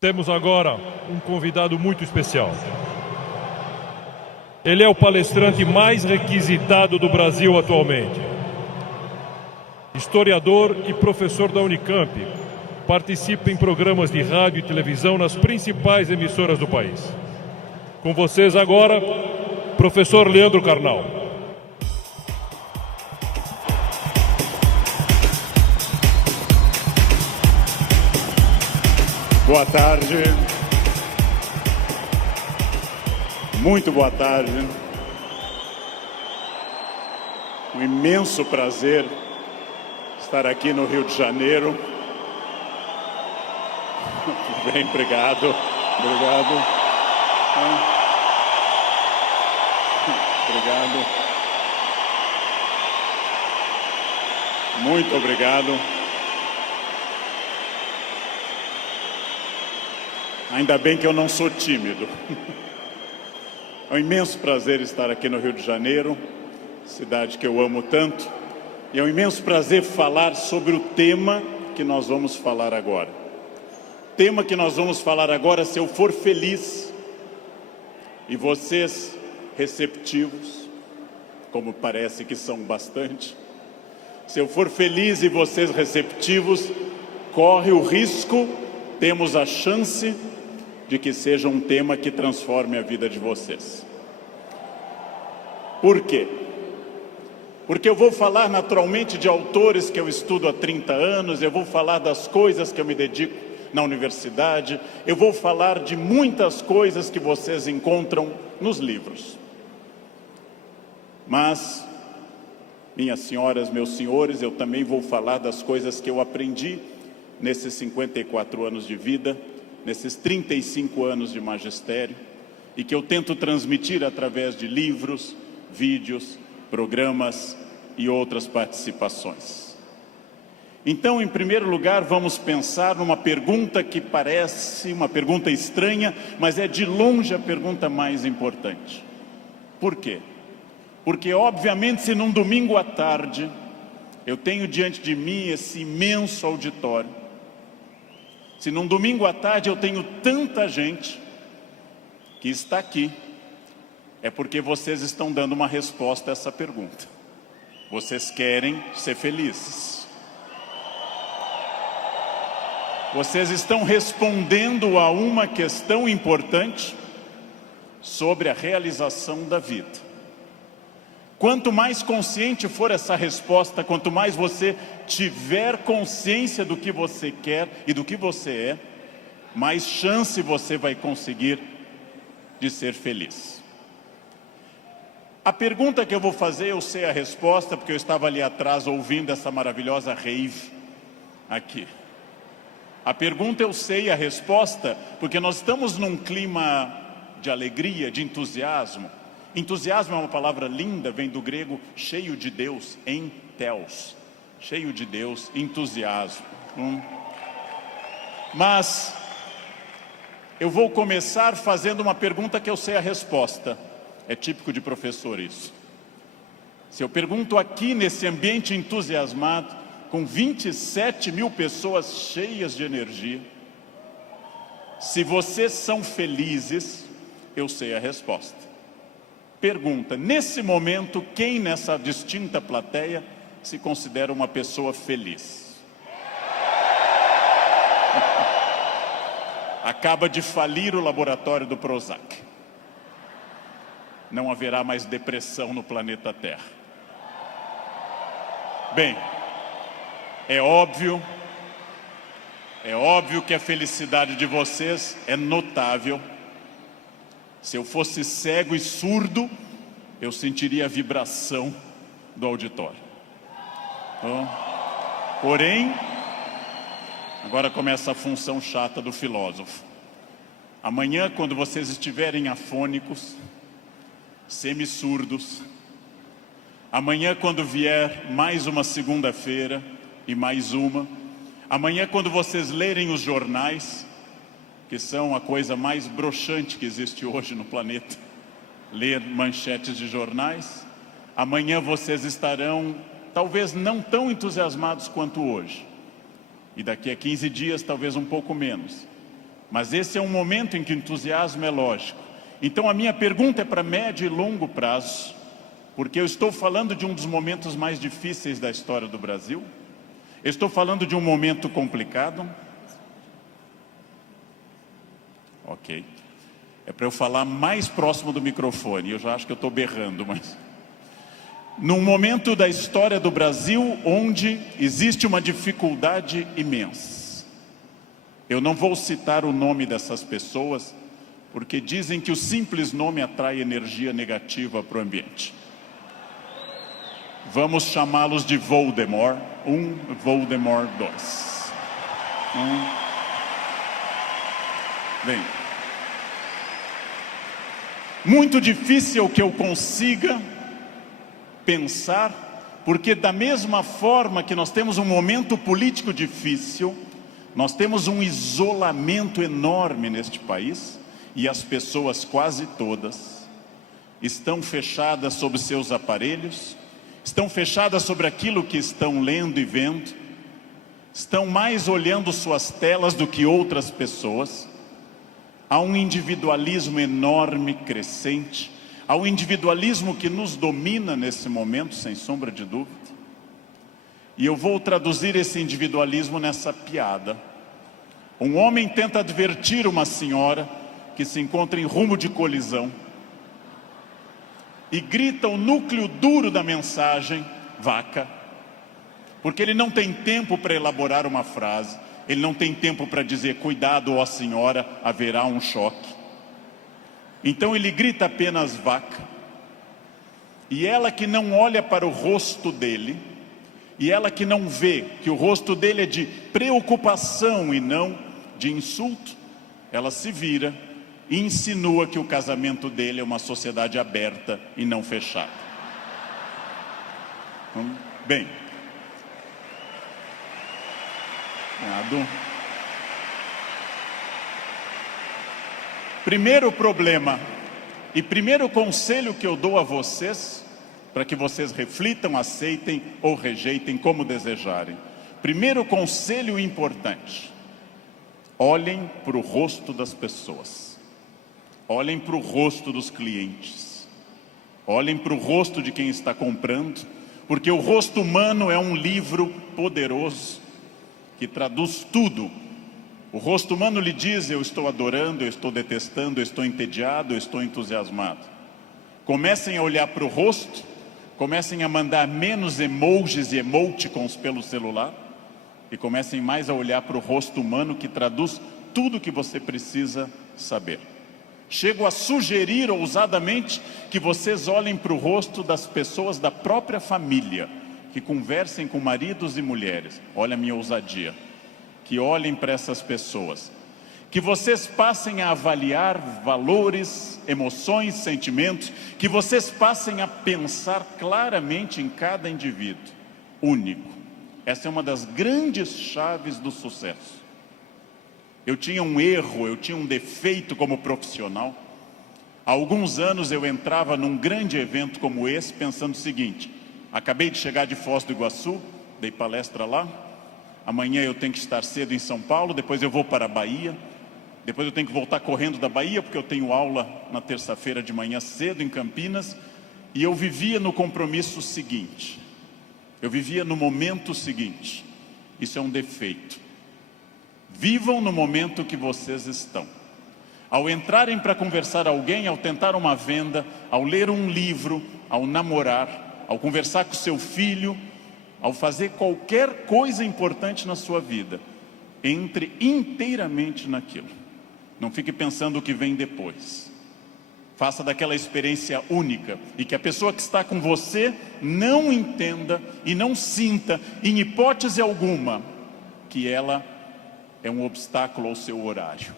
Temos agora um convidado muito especial. Ele é o palestrante mais requisitado do Brasil atualmente. Historiador e professor da Unicamp. Participa em programas de rádio e televisão nas principais emissoras do país. Com vocês agora, professor Leandro Carnal. Boa tarde. Muito boa tarde. Um imenso prazer estar aqui no Rio de Janeiro. Bem, obrigado. Obrigado. Obrigado. Muito obrigado. Ainda bem que eu não sou tímido. É um imenso prazer estar aqui no Rio de Janeiro, cidade que eu amo tanto. E é um imenso prazer falar sobre o tema que nós vamos falar agora. O tema que nós vamos falar agora, se eu for feliz, e vocês receptivos, como parece que são bastante, se eu for feliz e vocês receptivos, corre o risco, temos a chance de que seja um tema que transforme a vida de vocês. Por quê? Porque eu vou falar naturalmente de autores que eu estudo há 30 anos, eu vou falar das coisas que eu me dedico na universidade, eu vou falar de muitas coisas que vocês encontram nos livros. Mas, minhas senhoras, meus senhores, eu também vou falar das coisas que eu aprendi nesses 54 anos de vida, nesses 35 anos de magistério, e que eu tento transmitir através de livros, vídeos, programas e outras participações. Então, em primeiro lugar, vamos pensar numa pergunta que parece uma pergunta estranha, mas é de longe a pergunta mais importante. Por quê? Porque, obviamente, se num domingo à tarde eu tenho diante de mim esse imenso auditório, se num domingo à tarde eu tenho tanta gente que está aqui, é porque vocês estão dando uma resposta a essa pergunta. Vocês querem ser felizes. Vocês estão respondendo a uma questão importante sobre a realização da vida. Quanto mais consciente for essa resposta, quanto mais você tiver consciência do que você quer e do que você é, mais chance você vai conseguir de ser feliz. A pergunta que eu vou fazer, eu sei a resposta, porque eu estava ali atrás ouvindo essa maravilhosa rave aqui. A pergunta eu sei a resposta, porque nós estamos num clima de alegria, de entusiasmo. Entusiasmo é uma palavra linda, vem do grego cheio de Deus, entheos. Cheio de Deus, entusiasmo. Mas eu vou começar fazendo uma pergunta que eu sei a resposta. É típico de professor isso. Se eu pergunto aqui nesse ambiente entusiasmado, com 27 mil pessoas cheias de energia, se vocês são felizes, eu sei a resposta. Pergunta, nesse momento, quem nessa distinta plateia se considera uma pessoa feliz? Acaba de falir o laboratório do Prozac. Não haverá mais depressão no planeta Terra. Bem, é óbvio que a felicidade de vocês é notável. Se eu fosse cego e surdo, eu sentiria a vibração do auditório. Porém, agora começa a função chata do filósofo. Amanhã, quando vocês estiverem afônicos, semissurdos, amanhã, quando vier mais uma segunda-feira e mais uma, amanhã, quando vocês lerem os jornais, que são a coisa mais broxante que existe hoje no planeta, ler manchetes de jornais, amanhã vocês estarão talvez não tão entusiasmados quanto hoje. E daqui a 15 dias, talvez um pouco menos. Mas esse é um momento em que o entusiasmo é lógico. Então a minha pergunta é para médio e longo prazo, porque eu estou falando de um dos momentos mais difíceis da história do Brasil. Eu estou falando de um momento complicado. Ok. É para eu falar mais próximo do microfone. Eu já acho que eu estou berrando, mas... Num momento da história do Brasil onde existe uma dificuldade imensa. Eu não vou citar o nome dessas pessoas, porque dizem que o simples nome atrai energia negativa para o ambiente. Vamos chamá-los de Voldemort 1, Voldemort 2. Bem, muito difícil que eu consiga pensar, porque da mesma forma que nós temos um momento político difícil, nós temos um isolamento enorme neste país, e as pessoas quase todas estão fechadas sobre seus aparelhos, estão fechadas sobre aquilo que estão lendo e vendo, estão mais olhando suas telas do que outras pessoas. Há um individualismo enorme, crescente, há um individualismo que nos domina nesse momento, sem sombra de dúvida. E eu vou traduzir esse individualismo nessa piada. Um homem tenta advertir uma senhora que se encontra em rumo de colisão e grita o núcleo duro da mensagem, vaca, porque ele não tem tempo para elaborar uma frase, ele não tem tempo para dizer, cuidado, ó senhora, haverá um choque. Então ele grita apenas vaca, e ela que não olha para o rosto dele, e ela que não vê que o rosto dele é de preocupação e não de insulto, ela se vira e insinua que o casamento dele é uma sociedade aberta e não fechada. Bem, primeiro problema e primeiro conselho que eu dou a vocês, para que vocês reflitam, aceitem ou rejeitem como desejarem. Primeiro conselho importante: olhem para o rosto das pessoas. Olhem para o rosto dos clientes. Olhem para o rosto de quem está comprando, porque o rosto humano é um livro poderoso que traduz tudo. O rosto humano lhe diz, eu estou adorando, eu estou detestando, eu estou entediado, eu estou entusiasmado. Comecem a olhar para o rosto, comecem a mandar menos emojis e emoticons pelo celular e comecem mais a olhar para o rosto humano que traduz tudo o que você precisa saber. Chego a sugerir ousadamente que vocês olhem para o rosto das pessoas da própria família, que conversem com maridos e mulheres. Olha a minha ousadia. Que olhem para essas pessoas. Que vocês passem a avaliar valores, emoções, sentimentos. Que vocês passem a pensar claramente em cada indivíduo único. Essa é uma das grandes chaves do sucesso. Eu tinha um erro, eu tinha um defeito como profissional. Há alguns anos eu entrava num grande evento como esse pensando o seguinte: acabei de chegar de Foz do Iguaçu, dei palestra lá, amanhã eu tenho que estar cedo em São Paulo, depois eu vou para a Bahia, depois eu tenho que voltar correndo da Bahia porque eu tenho aula na terça-feira de manhã cedo em Campinas. E eu vivia no compromisso seguinte, eu vivia no momento seguinte. Isso é um defeito. Vivam no momento que vocês estão. Ao entrarem para conversar com alguém, ao tentar uma venda, ao ler um livro, ao namorar, ao conversar com seu filho, ao fazer qualquer coisa importante na sua vida, entre inteiramente naquilo. Não fique pensando o que vem depois. Faça daquela experiência única e que a pessoa que está com você não entenda e não sinta, em hipótese alguma, que ela é um obstáculo ao seu horário,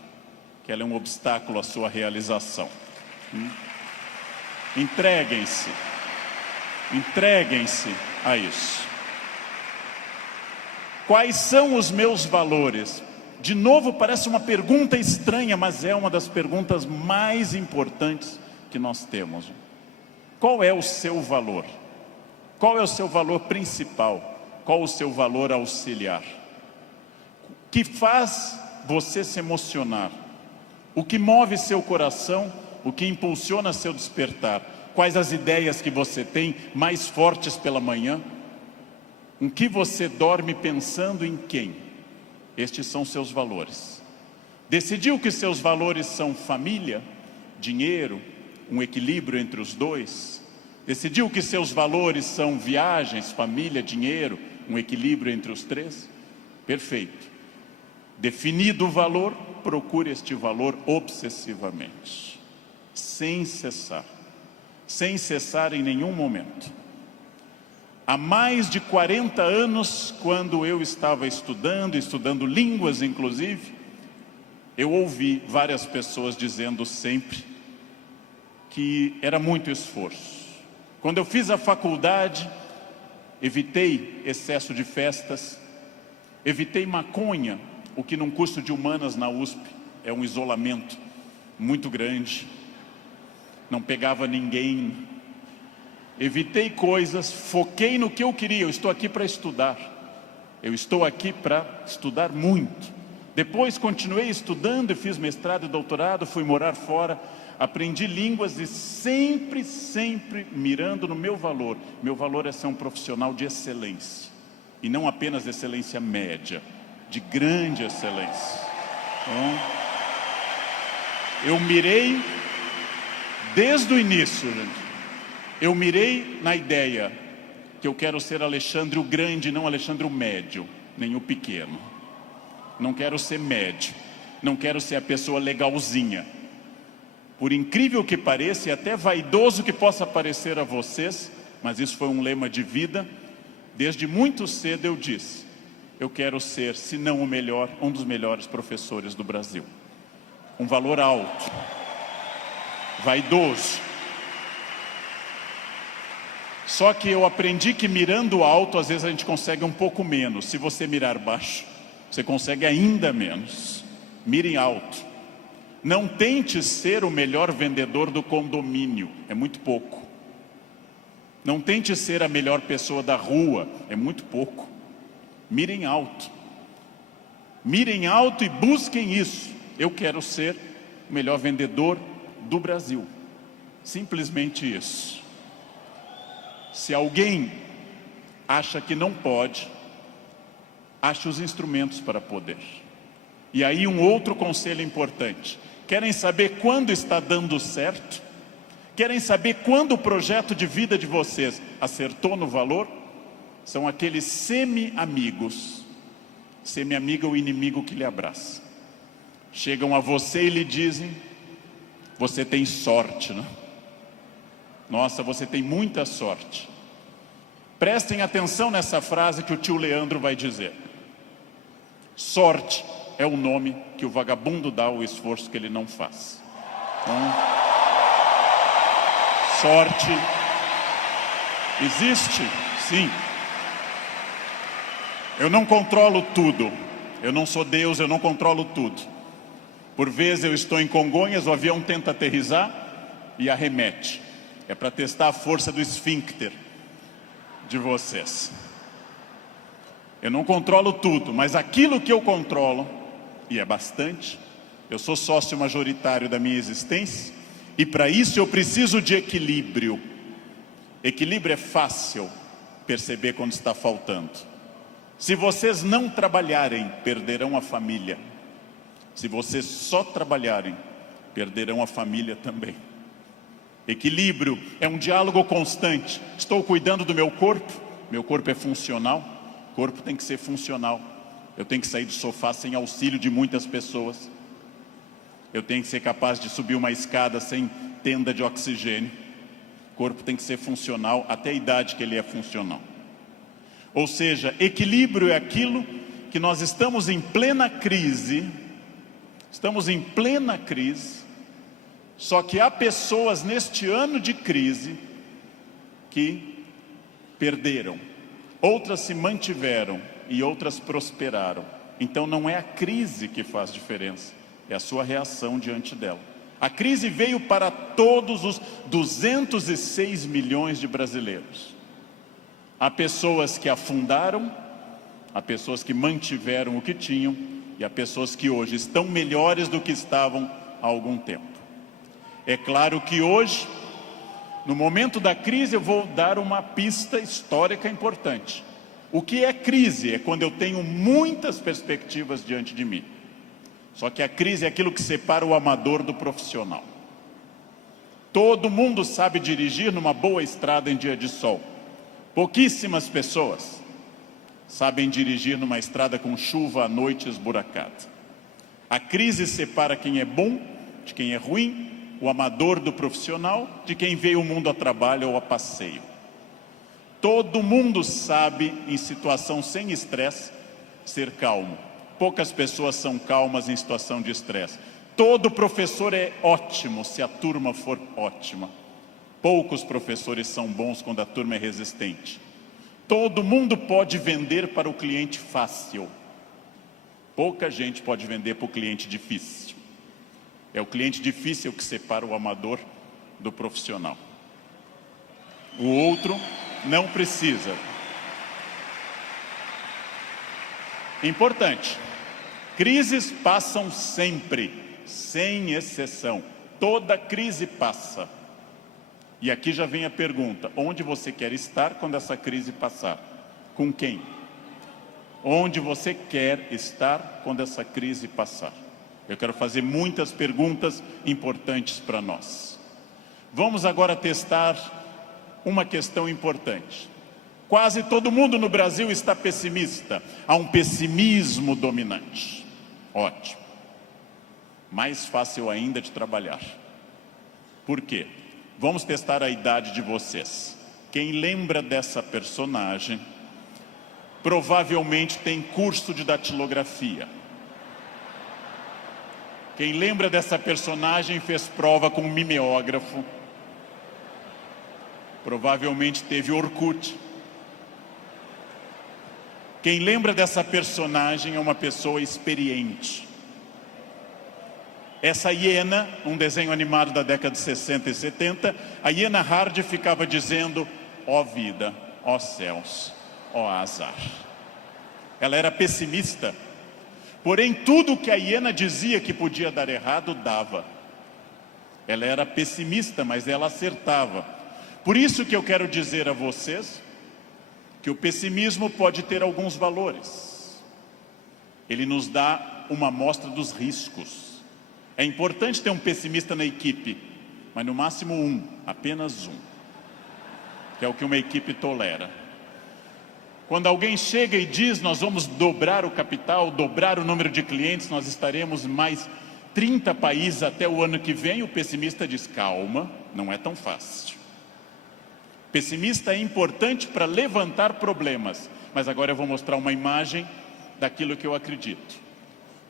que ela é um obstáculo à sua realização. Entreguem-se a isso. Quais são os meus valores? De novo, parece uma pergunta estranha, mas é uma das perguntas mais importantes que nós temos. Qual é o seu valor? Qual é o seu valor principal? Qual o seu valor auxiliar? Que faz você se emocionar? O que move seu coração, o que impulsiona seu despertar? Quais as ideias que você tem mais fortes pela manhã? Em que você dorme pensando em quem? Estes são seus valores. Decidiu que seus valores são família, dinheiro, um equilíbrio entre os dois? Decidiu que seus valores são viagens, família, dinheiro, um equilíbrio entre os três? Perfeito. Definido o valor, procure este valor obsessivamente, sem cessar em nenhum momento. Há mais de 40 anos, quando eu estava estudando línguas inclusive, eu ouvi várias pessoas dizendo sempre que era muito esforço. Quando eu fiz a faculdade, evitei excesso de festas, evitei maconha, o que num curso de humanas na USP é um isolamento muito grande. Não pegava ninguém. Evitei coisas, foquei no que eu queria. Eu estou aqui para estudar. Eu estou aqui para estudar muito. Depois continuei estudando e fiz mestrado e doutorado, fui morar fora, aprendi línguas e sempre mirando no meu valor. Meu valor é ser um profissional de excelência. E não apenas excelência média, de grande excelência. Então, eu mirei desde o início, gente. Eu mirei na ideia que eu quero ser Alexandre o Grande, não Alexandre o Médio, nem o Pequeno. Não quero ser médio, não quero ser a pessoa legalzinha. Por incrível que pareça, e até vaidoso que possa parecer a vocês, mas isso foi um lema de vida. Desde muito cedo eu disse: eu quero ser, se não o melhor, um dos melhores professores do Brasil. Um valor alto, vaidoso. Só que eu aprendi que mirando alto, às vezes a gente consegue um pouco menos. Se você mirar baixo, você consegue ainda menos. Mire alto. Não tente ser o melhor vendedor do condomínio, é muito pouco. Não tente ser a melhor pessoa da rua, é muito pouco. Mirem alto. Mirem alto e busquem isso. Eu quero ser o melhor vendedor do Brasil. Simplesmente isso. Se alguém acha que não pode, ache os instrumentos para poder. E aí um outro conselho importante. Querem saber quando está dando certo? Querem saber quando o projeto de vida de vocês acertou no valor? São aqueles semi-amigos. Semi-amigo é o inimigo que lhe abraça. Chegam a você e lhe dizem: você tem sorte, não? Nossa, você tem muita sorte. Prestem atenção nessa frase que o tio Leandro vai dizer. Sorte é o nome que o vagabundo dá ao esforço que ele não faz. Então, sorte existe, sim. Eu não controlo tudo. Eu não sou Deus, eu não controlo tudo. Por vezes eu estou em Congonhas, o avião tenta aterrissar e arremete. É para testar a força do esfíncter de vocês. Eu não controlo tudo, mas aquilo que eu controlo, e é bastante, eu sou sócio majoritário da minha existência, e para isso eu preciso de equilíbrio. Equilíbrio é fácil perceber quando está faltando. Se vocês não trabalharem, perderão a família. Se vocês só trabalharem, perderão a família também. Equilíbrio é um diálogo constante. Estou cuidando do meu corpo é funcional, o corpo tem que ser funcional. Eu tenho que sair do sofá sem auxílio de muitas pessoas. Eu tenho que ser capaz de subir uma escada sem tenda de oxigênio. O corpo tem que ser funcional até a idade que ele é funcional. Ou seja, equilíbrio é aquilo que nós estamos em plena crise. Estamos em plena crise. Só que há pessoas neste ano de crise que perderam. Outras se mantiveram e outras prosperaram. Então não é a crise que faz diferença, é a sua reação diante dela. A crise veio para todos os 206 milhões de brasileiros. Há pessoas que afundaram, há pessoas que mantiveram o que tinham, e há pessoas que hoje estão melhores do que estavam há algum tempo. É claro que hoje, no momento da crise, eu vou dar uma pista histórica importante. O que é crise? É quando eu tenho muitas perspectivas diante de mim. Só que a crise é aquilo que separa o amador do profissional. Todo mundo sabe dirigir numa boa estrada em dia de sol. Pouquíssimas pessoas sabem dirigir numa estrada com chuva à noite esburacada. A crise separa quem é bom de quem é ruim, o amador do profissional, de quem veio ao mundo a trabalho ou a passeio. Todo mundo sabe, em situação sem estresse, ser calmo. Poucas pessoas são calmas em situação de estresse. Todo professor é ótimo se a turma for ótima. Poucos professores são bons quando a turma é resistente. Todo mundo pode vender para o cliente fácil. Pouca gente pode vender para o cliente difícil. É o cliente difícil que separa o amador do profissional. O outro não precisa. Importante. Crises passam sempre, sem exceção. Toda crise passa. E aqui já vem a pergunta: onde você quer estar quando essa crise passar? Com quem? Onde você quer estar quando essa crise passar? Eu quero fazer muitas perguntas importantes para nós. Vamos agora testar uma questão importante. Quase todo mundo no Brasil está pessimista. Há um pessimismo dominante. Ótimo. Mais fácil ainda de trabalhar. Por quê? Vamos testar a idade de vocês. Quem lembra dessa personagem, provavelmente tem curso de datilografia. Quem lembra dessa personagem fez prova com um mimeógrafo. Provavelmente teve Orkut. Quem lembra dessa personagem é uma pessoa experiente. Essa hiena, um desenho animado da década de 60 e 70, a hiena Hard ficava dizendo: ó vida, ó céus, ó azar. Ela era pessimista, porém tudo que a hiena dizia que podia dar errado, dava. Ela era pessimista, mas ela acertava. Por isso que eu quero dizer a vocês que o pessimismo pode ter alguns valores. Ele nos dá uma amostra dos riscos. É importante ter um pessimista na equipe, mas no máximo um, apenas um, que é o que uma equipe tolera. Quando alguém chega e diz: nós vamos dobrar o capital, dobrar o número de clientes, nós estaremos mais 30 países até o ano que vem, o pessimista diz: calma, não é tão fácil. Pessimista é importante para levantar problemas, mas agora eu vou mostrar uma imagem daquilo que eu acredito.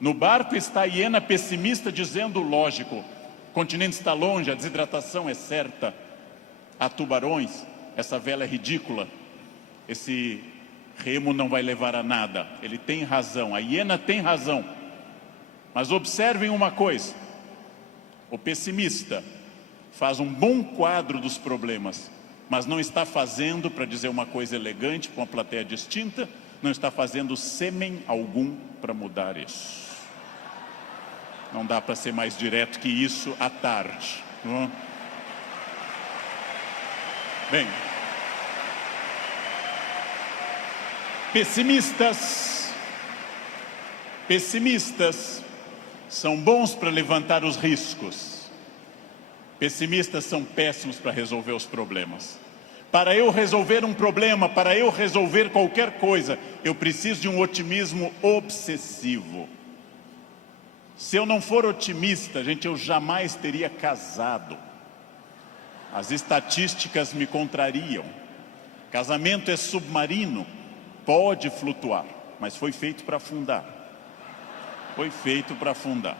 No barco está a hiena pessimista dizendo: lógico, o continente está longe, a desidratação é certa, há tubarões, essa vela é ridícula, esse remo não vai levar a nada. Ele tem razão, a hiena tem razão. Mas observem uma coisa: o pessimista faz um bom quadro dos problemas, mas não está fazendo, para dizer uma coisa elegante para uma plateia distinta, não está fazendo sêmen algum para mudar isso. Não dá para ser mais direto que isso à tarde. Não? Bem, pessimistas são bons para levantar os riscos. Pessimistas são péssimos para resolver os problemas. Para eu resolver um problema, para eu resolver qualquer coisa, eu preciso de um otimismo obsessivo. Se eu não for otimista, gente, eu jamais teria casado. As estatísticas me contrariam. Casamento é submarino, pode flutuar, mas foi feito para afundar. Foi feito para afundar.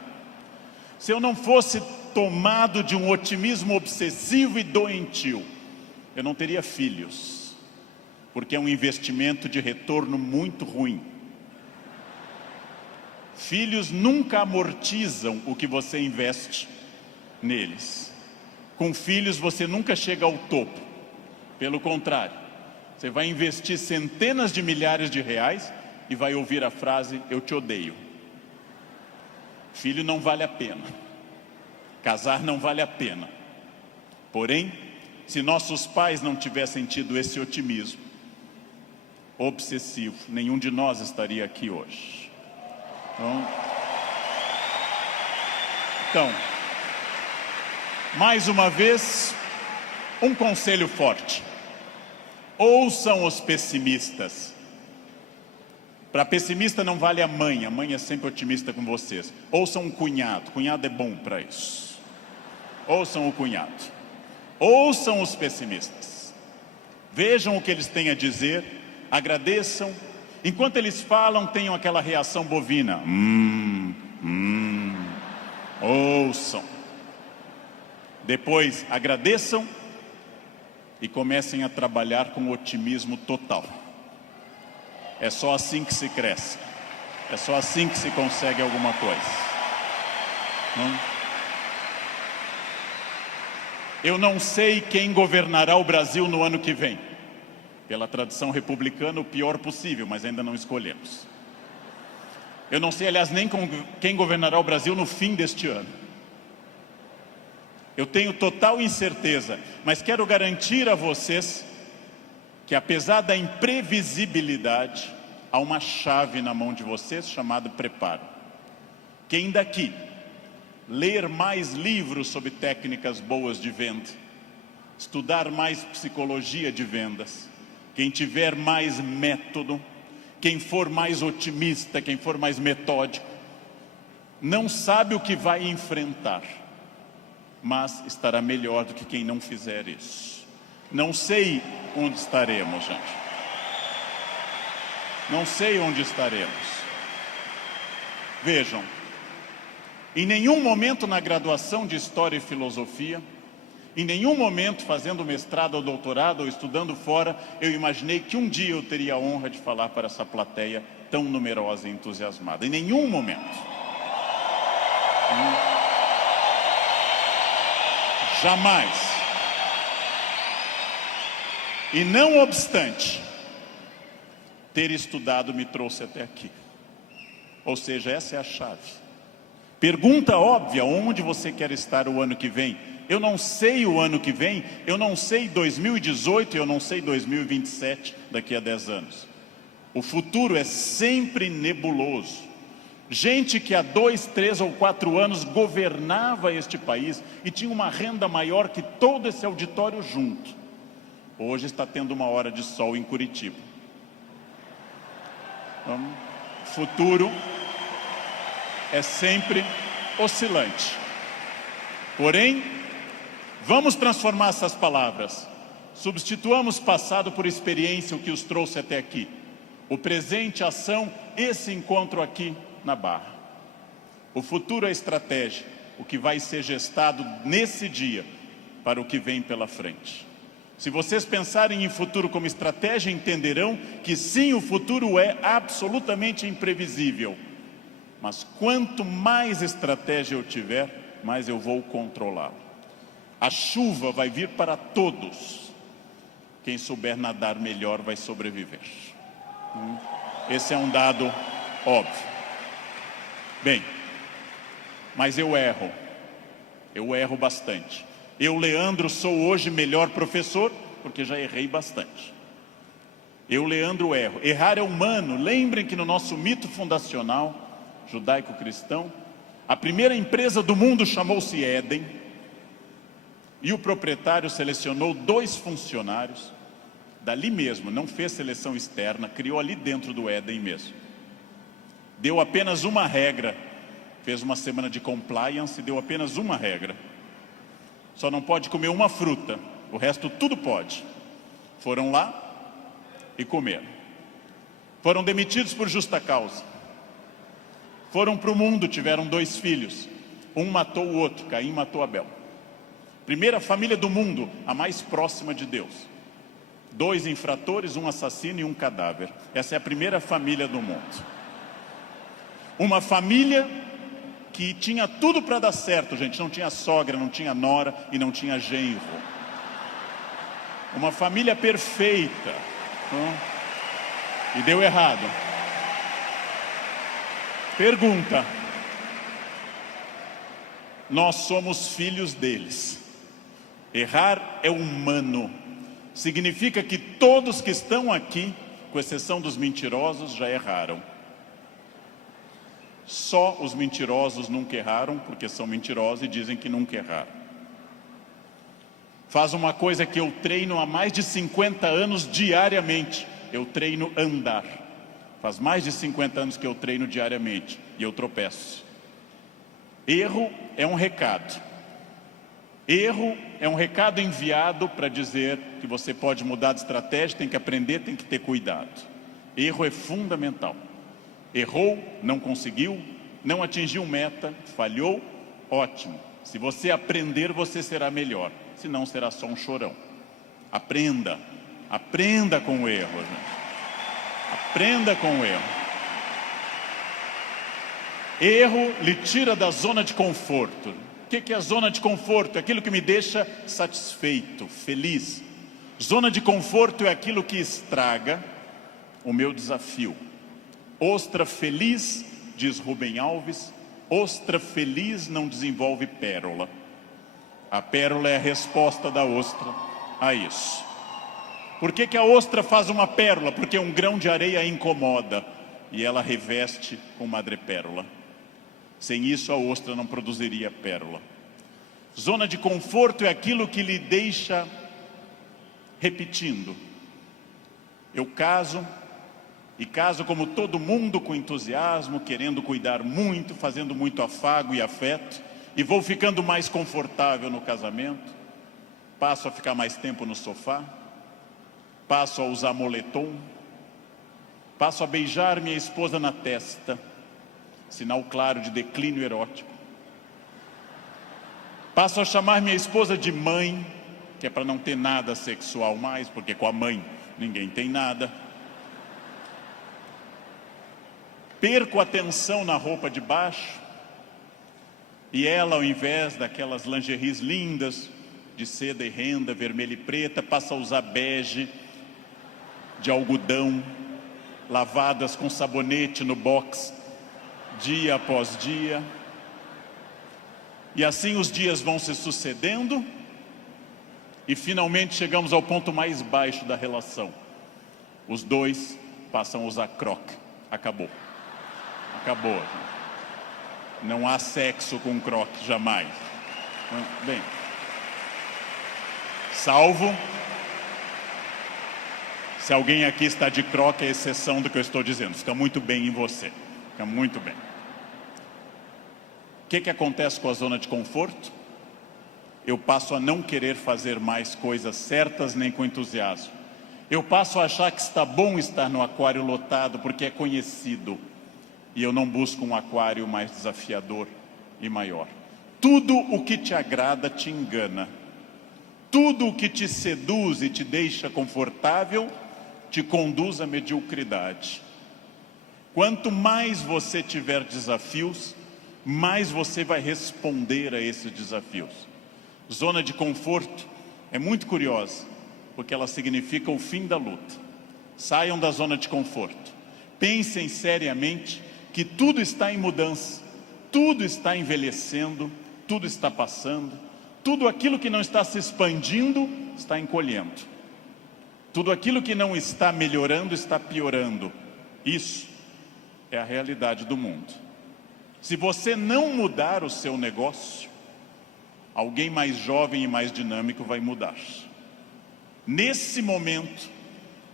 Se eu não fosse tomado de um otimismo obsessivo e doentio, eu não teria filhos, porque é um investimento de retorno muito ruim. Filhos nunca amortizam o que você investe neles. Com filhos você nunca chega ao topo. Pelo contrário, você vai investir centenas de milhares de reais e vai ouvir a frase: eu te odeio. Filho não vale a pena. Casar não vale a pena. Porém, se nossos pais não tivessem tido esse otimismo obsessivo, nenhum de nós estaria aqui hoje. Então, mais uma vez, um conselho forte. Ouçam os pessimistas. Para pessimista não vale a mãe é sempre otimista com vocês. Ouçam um cunhado é bom para isso. Ouçam o cunhado. Ouçam os pessimistas. Vejam o que eles têm a dizer, agradeçam. Enquanto eles falam, tenham aquela reação bovina. Ouçam. Depois agradeçam e comecem a trabalhar com otimismo total. É só assim que se cresce. É só assim que se consegue alguma coisa. Eu não sei quem governará o Brasil no ano que vem. Pela tradição republicana, o pior possível, mas ainda não escolhemos. Eu não sei, aliás, nem quem governará o Brasil no fim deste ano. Eu tenho total incerteza, mas quero garantir a vocês que, apesar da imprevisibilidade, há uma chave na mão de vocês chamada preparo. Quem daqui ler mais livros sobre técnicas boas de venda, estudar mais psicologia de vendas, quem tiver mais método, quem for mais otimista, quem for mais metódico, não sabe o que vai enfrentar, mas estará melhor do que quem não fizer isso. Não sei onde estaremos, gente. Não sei onde estaremos. Vejam, em nenhum momento na graduação de História e Filosofia, em nenhum momento fazendo mestrado ou doutorado ou estudando fora, eu imaginei que um dia eu teria a honra de falar para essa plateia tão numerosa e entusiasmada. Em nenhum momento. Jamais. E não obstante, ter estudado me trouxe até aqui. Ou seja, essa é a chave. Pergunta óbvia, onde você quer estar o ano que vem? Eu não sei o ano que vem, eu não sei 2018, eu não sei 2027, daqui a 10 anos. O futuro é sempre nebuloso. Gente que há 2, 3 ou 4 anos governava este país e tinha uma renda maior que todo esse auditório junto. Hoje está tendo uma hora de sol em Curitiba. Então, o futuro é sempre oscilante. Porém, vamos transformar essas palavras. Substituamos passado por experiência, o que os trouxe até aqui. O presente, ação, esse encontro aqui na Barra. O futuro é estratégia, o que vai ser gestado nesse dia para o que vem pela frente. Se vocês pensarem em futuro como estratégia, entenderão que sim, o futuro é absolutamente imprevisível. Mas quanto mais estratégia eu tiver, mais eu vou controlá-lo. A chuva vai vir para todos. Quem souber nadar melhor vai sobreviver. Esse é um dado óbvio. Bem, mas eu erro bastante. Eu, Leandro, sou hoje melhor professor, porque já errei bastante. Eu, Leandro, erro. Errar é humano. Lembrem que no nosso mito fundacional, judaico-cristão, a primeira empresa do mundo chamou-se Éden, e o proprietário selecionou 2 funcionários, dali mesmo, não fez seleção externa, criou ali dentro do Éden mesmo. Deu apenas uma regra, fez uma semana de compliance e deu apenas uma regra. Só não pode comer uma fruta, o resto tudo pode. Foram lá e comeram. Foram demitidos por justa causa. Foram para o mundo, tiveram 2 filhos. Um matou o outro, Caim matou Abel. Primeira família do mundo, a mais próxima de Deus. 2 infratores, um assassino e um cadáver. Essa é a primeira família do mundo. Uma família que tinha tudo para dar certo, gente. Não tinha sogra, não tinha nora e não tinha genro. Uma família perfeita. E deu errado. Pergunta: nós somos filhos deles. Errar é humano. Significa que todos que estão aqui, com exceção dos mentirosos, já erraram. Só os mentirosos nunca erraram, porque são mentirosos e dizem que nunca erraram. Faz uma coisa que eu treino há mais de 50 anos diariamente. Eu treino andar. Faz mais de 50 anos que eu treino diariamente e eu tropeço. Erro é um recado. Erro é um recado enviado para dizer que você pode mudar de estratégia, tem que aprender, tem que ter cuidado. Erro é fundamental. Errou, não conseguiu, não atingiu meta, falhou, ótimo. Se você aprender, você será melhor. Senão será só um chorão. Aprenda. Aprenda com o erro, gente. Aprenda com o erro. Erro lhe tira da zona de conforto. O que é a zona de conforto? É aquilo que me deixa satisfeito, feliz. Zona de conforto é aquilo que estraga o meu desafio. Ostra feliz, diz Rubem Alves, ostra feliz não desenvolve pérola. A pérola é a resposta da ostra a isso. Por que a ostra faz uma pérola? Porque um grão de areia a incomoda e ela reveste com madrepérola. Sem isso a ostra não produziria pérola. Zona de conforto é aquilo que lhe deixa repetindo. Eu caso, e caso como todo mundo com entusiasmo, querendo cuidar muito, fazendo muito afago e afeto, e vou ficando mais confortável no casamento, passo a ficar mais tempo no sofá, passo a usar moletom, passo a beijar minha esposa na testa, sinal claro de declínio erótico. Passo a chamar minha esposa de mãe, que é para não ter nada sexual mais, porque com a mãe ninguém tem nada. Perco a atenção na roupa de baixo, e ela, ao invés daquelas lingeries lindas, de seda e renda, vermelha e preta, passa a usar bege, de algodão, lavadas com sabonete no box, dia após dia. E assim os dias vão se sucedendo e finalmente chegamos ao ponto mais baixo da relação. Os dois passam a usar croque. Acabou. Acabou. Não há sexo com croque, jamais. Bem, salvo se alguém aqui está de croque, é exceção do que eu estou dizendo. Fica muito bem em você. Fica muito bem. O que acontece com a zona de conforto? Eu passo a não querer fazer mais coisas certas nem com entusiasmo. Eu passo a achar que está bom estar no aquário lotado porque é conhecido. E eu não busco um aquário mais desafiador e maior. Tudo o que te agrada te engana. Tudo o que te seduz e te deixa confortável te conduz à mediocridade. Quanto mais você tiver desafios, mais você vai responder a esses desafios. Zona de conforto é muito curiosa, porque ela significa o fim da luta. Saiam da zona de conforto. Pensem seriamente que tudo está em mudança, tudo está envelhecendo, tudo está passando, tudo aquilo que não está se expandindo está encolhendo. Tudo aquilo que não está melhorando está piorando. Isso é a realidade do mundo. Se você não mudar o seu negócio, alguém mais jovem e mais dinâmico vai mudar. Nesse momento,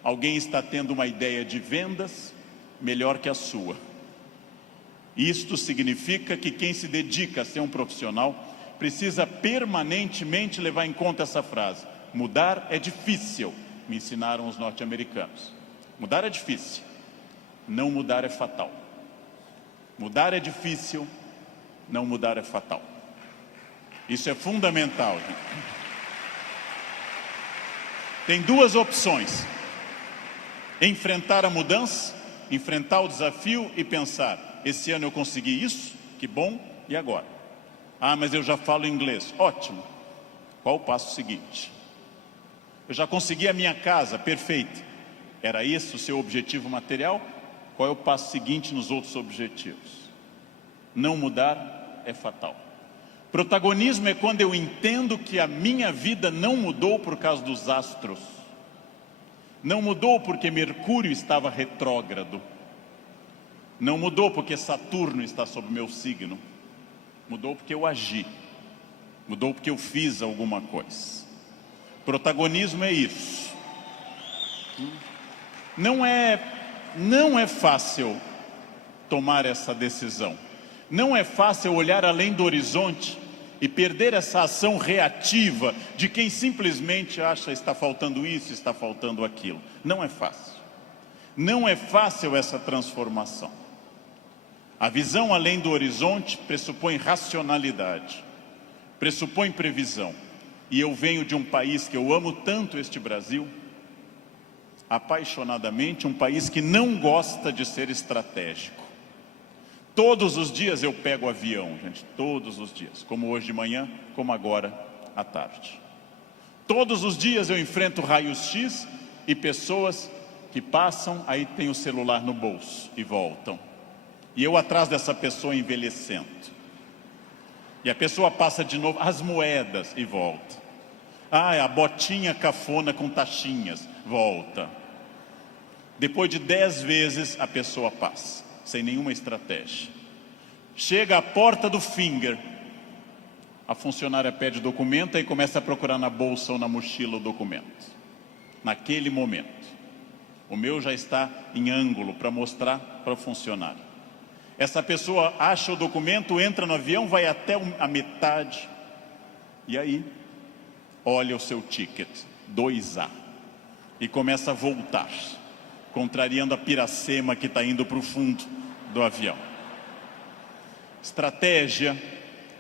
alguém está tendo uma ideia de vendas melhor que a sua. Isto significa que quem se dedica a ser um profissional precisa permanentemente levar em conta essa frase: mudar é difícil, me ensinaram os norte-americanos. Mudar é difícil, não mudar é fatal. Mudar é difícil, não mudar é fatal. Isso é fundamental, gente. Tem duas opções: enfrentar a mudança, enfrentar o desafio e pensar: esse ano eu consegui isso, que bom, e agora? Ah, mas eu já falo inglês. Ótimo. Qual o passo seguinte? Eu já consegui a minha casa, perfeito. Era esse o seu objetivo material? Qual é o passo seguinte nos outros objetivos? Não mudar é fatal. Protagonismo é quando eu entendo que a minha vida não mudou por causa dos astros. Não mudou porque Mercúrio estava retrógrado. Não mudou porque Saturno está sob meu signo. Mudou porque eu agi. Mudou porque eu fiz alguma coisa. Protagonismo é isso. Não é fácil tomar essa decisão. Não é fácil olhar além do horizonte e perder essa ação reativa de quem simplesmente acha está faltando isso, está faltando aquilo. Não é fácil. Não é fácil essa transformação. A visão além do horizonte pressupõe racionalidade, pressupõe previsão. E eu venho de um país que eu amo tanto, este Brasil, apaixonadamente, um país que não gosta de ser estratégico. Todos os dias eu pego avião, gente, todos os dias, como hoje de manhã, como agora à tarde. Todos os dias eu enfrento raios-x e pessoas que passam, aí tem o celular no bolso e voltam. E eu atrás dessa pessoa envelhecendo. E a pessoa passa de novo, as moedas, e volta. A botinha cafona com taxinhas, volta. Depois de 10 vezes a pessoa passa, sem nenhuma estratégia. Chega à porta do Finger, a funcionária pede o documento e começa a procurar na bolsa ou na mochila o documento. Naquele momento, o meu já está em ângulo para mostrar para o funcionário. Essa pessoa acha o documento, entra no avião, vai até a metade e aí olha o seu ticket, 2A, e começa a voltar, contrariando a piracema que está indo para o fundo do avião. Estratégia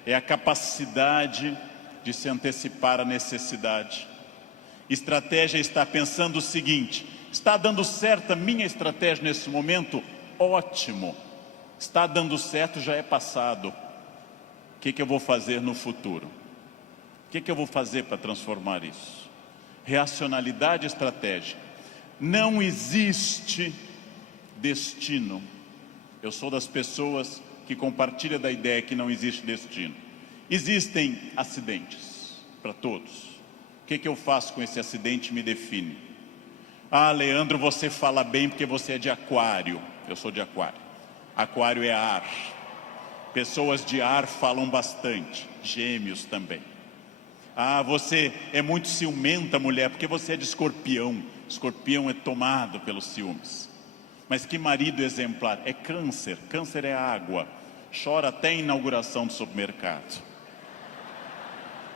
é a capacidade de se antecipar à necessidade. Estratégia é estar pensando o seguinte: está dando certo a minha estratégia nesse momento? Ótimo. Está dando certo, já é passado. O que eu vou fazer no futuro? O que eu vou fazer para transformar isso? Racionalidade estratégica. Não existe destino. Eu sou das pessoas que compartilham da ideia que não existe destino. Existem acidentes para todos. O que eu faço com esse acidente me define. Leandro, você fala bem porque você é de aquário. Eu sou de aquário. Aquário é ar. Pessoas de ar falam bastante. Gêmeos também. Você é muito ciumenta, mulher, porque você é de escorpião. Escorpião é tomado pelos ciúmes. Mas que marido exemplar? É câncer. Câncer é água. Chora até a inauguração do supermercado.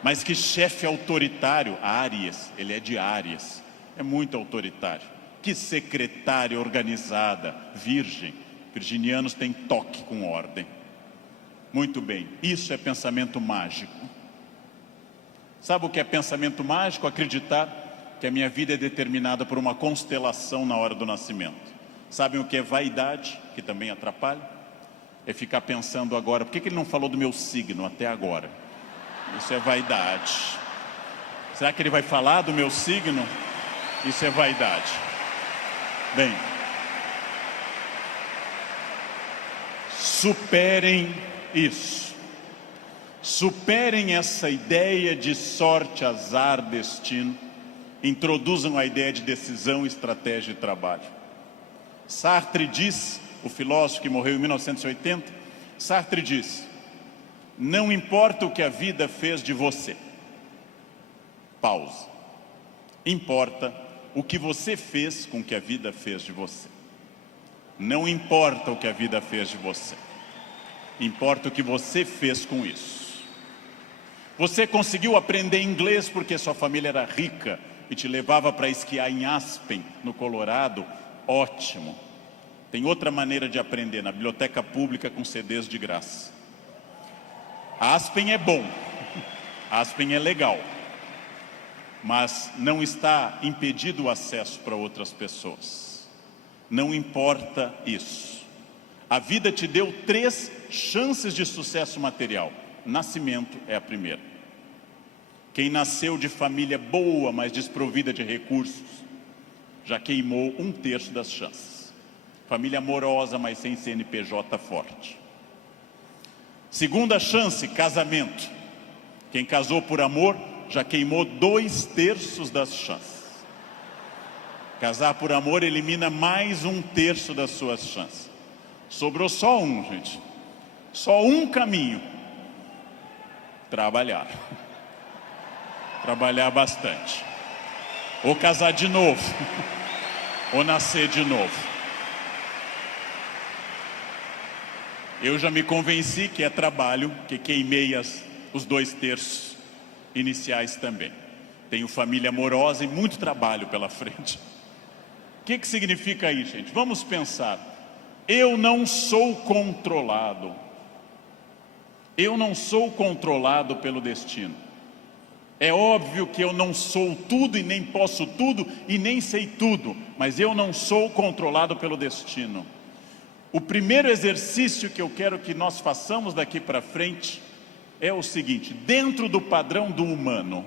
Mas que chefe autoritário? Áries. Ele é de Áries. É muito autoritário. Que secretária organizada? Virgem. Virginianos têm toque com ordem. Muito bem, isso é pensamento mágico. Sabe o que é pensamento mágico? Acreditar que a minha vida é determinada por uma constelação na hora do nascimento. Sabem o que é vaidade, que também atrapalha? É ficar pensando agora, por que ele não falou do meu signo até agora? Isso é vaidade. Será que ele vai falar do meu signo? Isso é vaidade. Bem, superem isso. Superem essa ideia de sorte, azar, destino. Introduzam a ideia de decisão, estratégia e trabalho. Sartre diz, o filósofo que morreu em 1980, Sartre diz: não importa o que a vida fez de você. Pausa. Importa o que você fez com o que a vida fez de você. Não importa o que a vida fez de você. Importa o que você fez com isso. Você conseguiu aprender inglês porque sua família era rica e te levava para esquiar em Aspen, no Colorado? Ótimo. Tem outra maneira de aprender, na biblioteca pública com CDs de graça. Aspen é bom. Aspen é legal. Mas não está impedido o acesso para outras pessoas. Não importa isso. A vida te deu 3 chances de sucesso material. Nascimento é a primeira. Quem nasceu de família boa, mas desprovida de recursos, já queimou 1/3 das chances. Família amorosa, mas sem CNPJ forte. Segunda chance, casamento. Quem casou por amor já queimou 2/3 das chances. Casar por amor elimina mais 1/3 das suas chances. Sobrou só um, gente. Só um caminho. Trabalhar. Trabalhar bastante. Ou casar de novo. Ou nascer de novo. Eu já me convenci que é trabalho, que queimei os 2/3 iniciais também. Tenho família amorosa e muito trabalho pela frente. O que significa isso, gente? Vamos pensar. Eu não sou controlado. Eu não sou controlado pelo destino. É óbvio que eu não sou tudo e nem posso tudo e nem sei tudo, mas eu não sou controlado pelo destino. O primeiro exercício que eu quero que nós façamos daqui para frente é o seguinte: dentro do padrão do humano,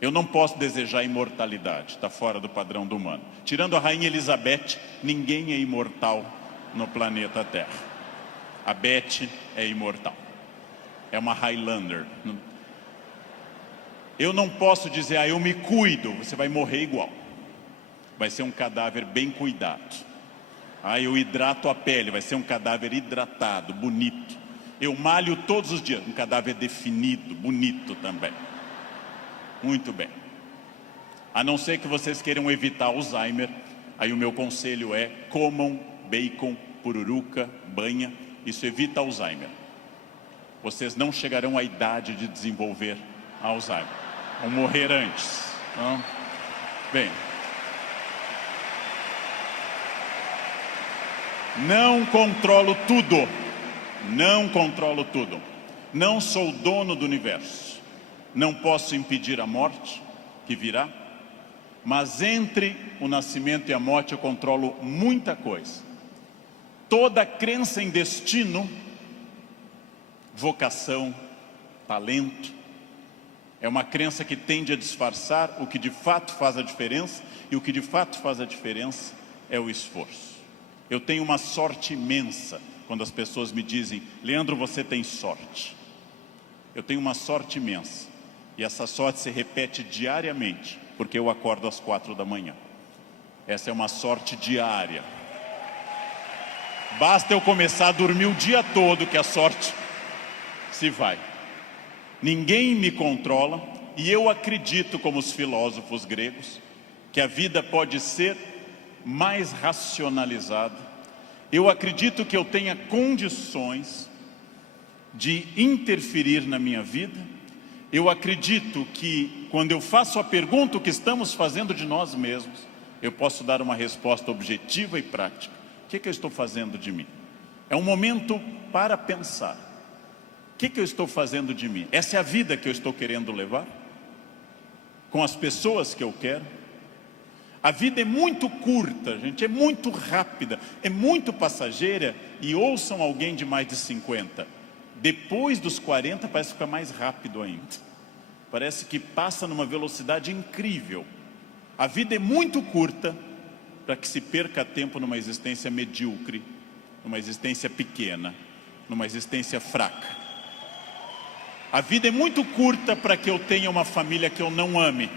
eu não posso desejar imortalidade, está fora do padrão do humano. Tirando a rainha Elizabeth, ninguém é imortal no planeta Terra. A Beth é imortal, é uma Highlander. Eu não posso dizer, eu me cuido, você vai morrer igual. Vai ser um cadáver bem cuidado. Eu hidrato a pele, vai ser um cadáver hidratado, bonito. Eu malho todos os dias, um cadáver definido, bonito também. Muito bem. A não ser que vocês queiram evitar Alzheimer, aí o meu conselho é: comam bacon, pururuca, banha, isso evita Alzheimer. Vocês não chegarão à idade de desenvolver Alzheimer. Vão morrer antes. Não? Bem. Não controlo tudo. Não controlo tudo. Não sou dono do universo. Não posso impedir a morte, que virá. Mas entre o nascimento e a morte eu controlo muita coisa. Toda crença em destino, vocação, talento, é uma crença que tende a disfarçar o que de fato faz a diferença. E o que de fato faz a diferença é o esforço. Eu tenho uma sorte imensa quando as pessoas me dizem: Leandro, você tem sorte. Eu tenho uma sorte imensa. E essa sorte se repete diariamente, porque eu acordo às 4 da manhã. Essa é uma sorte diária. Basta eu começar a dormir o dia todo que a sorte se vai. Ninguém me controla, e eu acredito, como os filósofos gregos, que a vida pode ser mais racionalizada. Eu acredito que eu tenha condições de interferir na minha vida. Eu acredito que quando eu faço a pergunta, o que estamos fazendo de nós mesmos, eu posso dar uma resposta objetiva e prática. O que eu estou fazendo de mim? É um momento para pensar. O que eu estou fazendo de mim? Essa é a vida que eu estou querendo levar? Com as pessoas que eu quero? A vida é muito curta, gente, é muito rápida, é muito passageira. E ouçam alguém de mais de 50. Depois dos 40 parece ficar mais rápido ainda. Parece que passa numa velocidade incrível. A vida é muito curta para que se perca tempo numa existência medíocre, numa existência pequena, numa existência fraca. A vida é muito curta para que eu tenha uma família que eu não ame,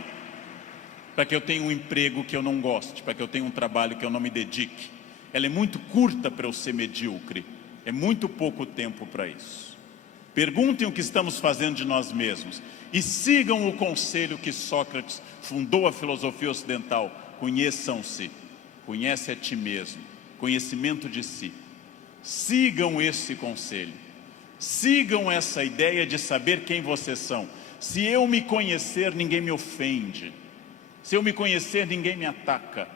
para que eu tenha um emprego que eu não goste, para que eu tenha um trabalho que eu não me dedique. Ela é muito curta para eu ser medíocre. É muito pouco tempo para isso. Perguntem o que estamos fazendo de nós mesmos e sigam o conselho que Sócrates fundou a filosofia ocidental: conheçam-se, conhece a ti mesmo, conhecimento de si. Sigam esse conselho, sigam essa ideia de saber quem vocês são. Se eu me conhecer, ninguém me ofende. Se eu me conhecer, ninguém me ataca.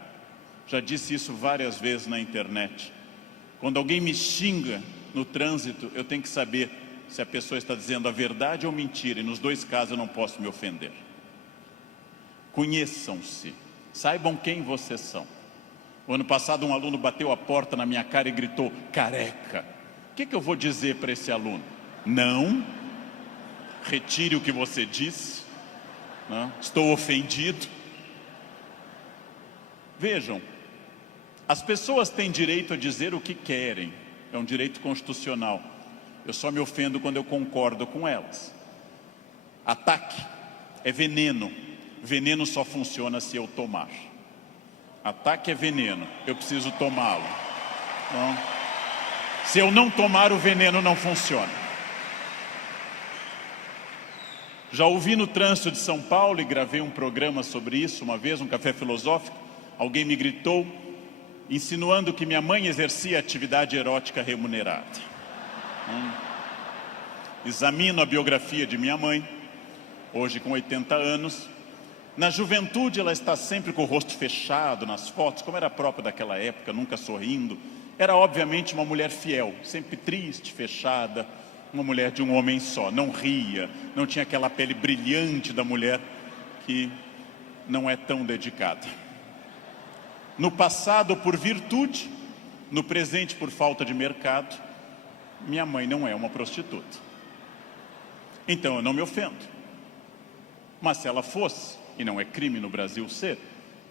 Já disse isso várias vezes na internet. Quando alguém me xinga no trânsito, eu tenho que saber se a pessoa está dizendo a verdade ou mentira, e nos dois casos eu não posso me ofender. Conheçam-se, saibam quem vocês são. O ano passado um aluno bateu a porta na minha cara e gritou: careca. O que eu vou dizer para esse aluno? Não, retire o que você disse, não, estou ofendido. Vejam, as pessoas têm direito a dizer o que querem, é um direito constitucional. Eu só me ofendo quando eu concordo com elas. Ataque é veneno. Veneno só funciona se eu tomar. Ataque é veneno, eu preciso tomá-lo. Então, se eu não tomar, o veneno não funciona. Já ouvi no trânsito de São Paulo e gravei um programa sobre isso uma vez, um café filosófico. Alguém me gritou, insinuando que minha mãe exercia atividade erótica remunerada. Examino a biografia de minha mãe, hoje com 80 anos. Na juventude ela está sempre com o rosto fechado nas fotos, como era próprio daquela época, nunca sorrindo. Era obviamente uma mulher fiel, sempre triste, fechada, uma mulher de um homem só. Não ria, não tinha aquela pele brilhante da mulher que não é tão dedicada. No passado por virtude, no presente por falta de mercado, minha mãe não é uma prostituta. Então eu não me ofendo. Mas se ela fosse, e não é crime no Brasil ser,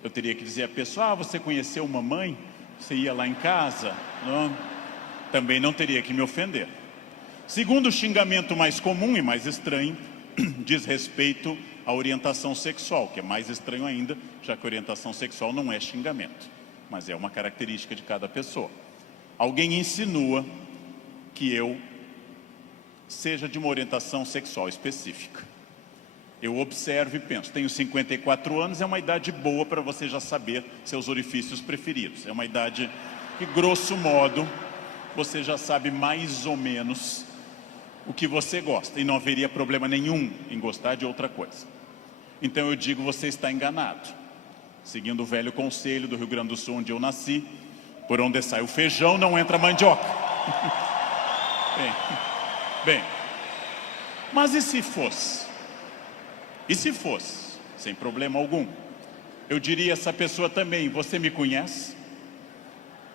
eu teria que dizer à pessoa, você conheceu mamãe? Você ia lá em casa? Não. Também não teria que me ofender. Segundo o xingamento mais comum e mais estranho, diz respeito à orientação sexual, que é mais estranho ainda, já que orientação sexual não é xingamento, mas é uma característica de cada pessoa. Alguém insinua que eu seja de uma orientação sexual específica. Eu observo e penso, tenho 54 anos, é uma idade boa para você já saber seus orifícios preferidos. É uma idade que, grosso modo, você já sabe mais ou menos o que você gosta. E não haveria problema nenhum em gostar de outra coisa. Então eu digo, você está enganado. Seguindo o velho conselho do Rio Grande do Sul, onde eu nasci, por onde sai o feijão, não entra a mandioca. Bem, mas e se fosse? E se fosse, sem problema algum, eu diria a essa pessoa também, você me conhece?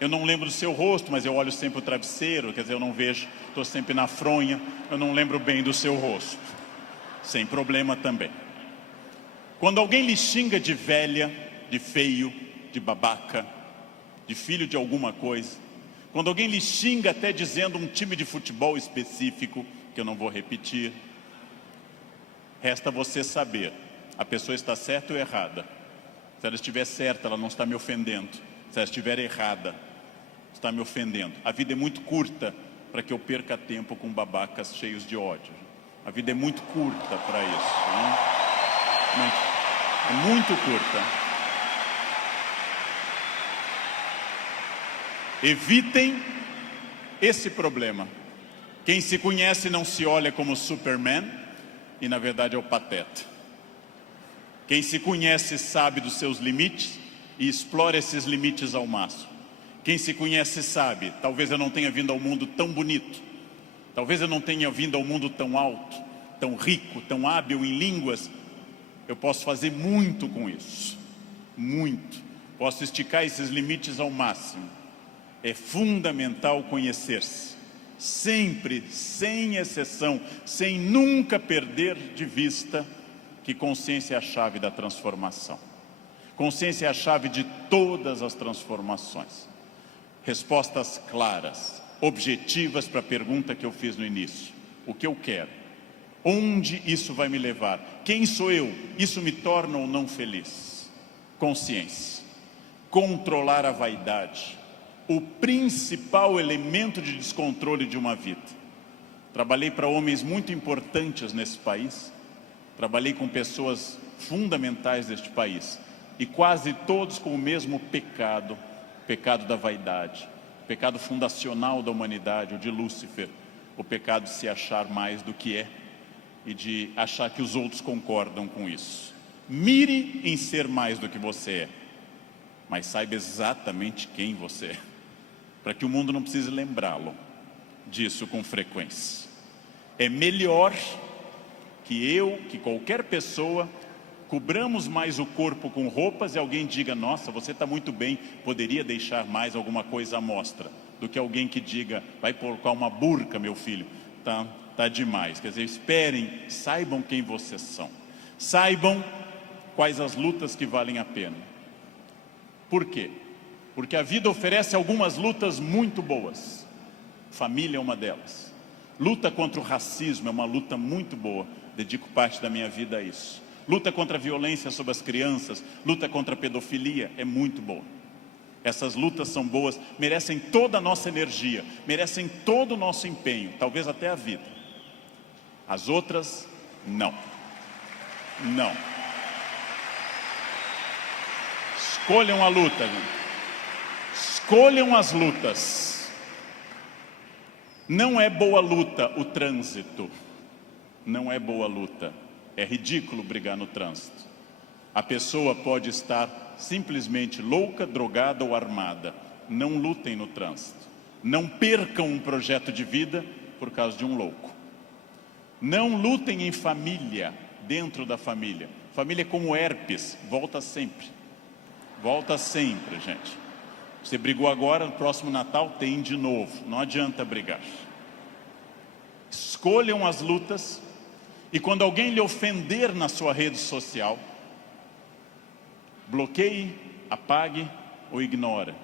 Eu não lembro do seu rosto, mas eu olho sempre o travesseiro, quer dizer, eu não vejo, estou sempre na fronha, eu não lembro bem do seu rosto. Sem problema também. Quando alguém lhe xinga de velha, de feio, de babaca, de filho de alguma coisa, quando alguém lhe xinga até dizendo um time de futebol específico, que eu não vou repetir, resta você saber, a pessoa está certa ou errada. Se ela estiver certa, ela não está me ofendendo. Se ela estiver errada, está me ofendendo. A vida é muito curta para que eu perca tempo com babacas cheios de ódio. A vida é muito curta para isso, né? É muito curta. Evitem esse problema. Quem se conhece não se olha como Superman, e na verdade é o pateta. Quem se conhece sabe dos seus limites e explora esses limites ao máximo. Quem se conhece sabe, talvez eu não tenha vindo ao mundo tão bonito, talvez eu não tenha vindo ao mundo tão alto, tão rico, tão hábil em línguas. Eu posso fazer muito com isso, muito. Posso esticar esses limites ao máximo. É fundamental conhecer-se. Sempre, sem exceção, sem nunca perder de vista que consciência é a chave da transformação. Consciência é a chave de todas as transformações. Respostas claras, objetivas para a pergunta que eu fiz no início. O que eu quero? Onde isso vai me levar? Quem sou eu? Isso me torna ou não feliz? Consciência. Controlar a vaidade. O principal elemento de descontrole de uma vida. Trabalhei para homens muito importantes nesse país, trabalhei com pessoas fundamentais deste país, e quase todos com o mesmo pecado, o pecado da vaidade, o pecado fundacional da humanidade, o de Lúcifer, o pecado de se achar mais do que é, e de achar que os outros concordam com isso. Mire em ser mais do que você é, mas saiba exatamente quem você é, para que o mundo não precise lembrá-lo disso com frequência. É melhor que qualquer pessoa, cobramos mais o corpo com roupas e alguém diga, nossa, você está muito bem, poderia deixar mais alguma coisa à mostra, do que alguém que diga, vai colocar uma burca, meu filho, tá demais. Quer dizer, esperem, saibam quem vocês são, saibam quais as lutas que valem a pena. Por quê? Porque a vida oferece algumas lutas muito boas. Família é uma delas. Luta contra o racismo é uma luta muito boa. dedico parte da minha vida a isso. Luta contra a violência sobre as crianças, luta contra a pedofilia, é muito boa. Essas lutas são boas, merecem toda a nossa energia, merecem todo o nosso empenho, talvez até a vida. As outras, não. Não. Escolham a luta, gente. Escolham as lutas. Não é boa luta o trânsito. Não é boa luta. É ridículo brigar no trânsito. A pessoa pode estar simplesmente louca, drogada ou armada. Não lutem no trânsito. Não percam um projeto de vida por causa de um louco. Não lutem em família, dentro da família. Família é como herpes, volta sempre. Volta sempre, gente. Você brigou agora, no próximo Natal tem de novo. Não adianta brigar. Escolham as lutas. E quando alguém lhe ofender na sua rede social, bloqueie, apague ou ignore.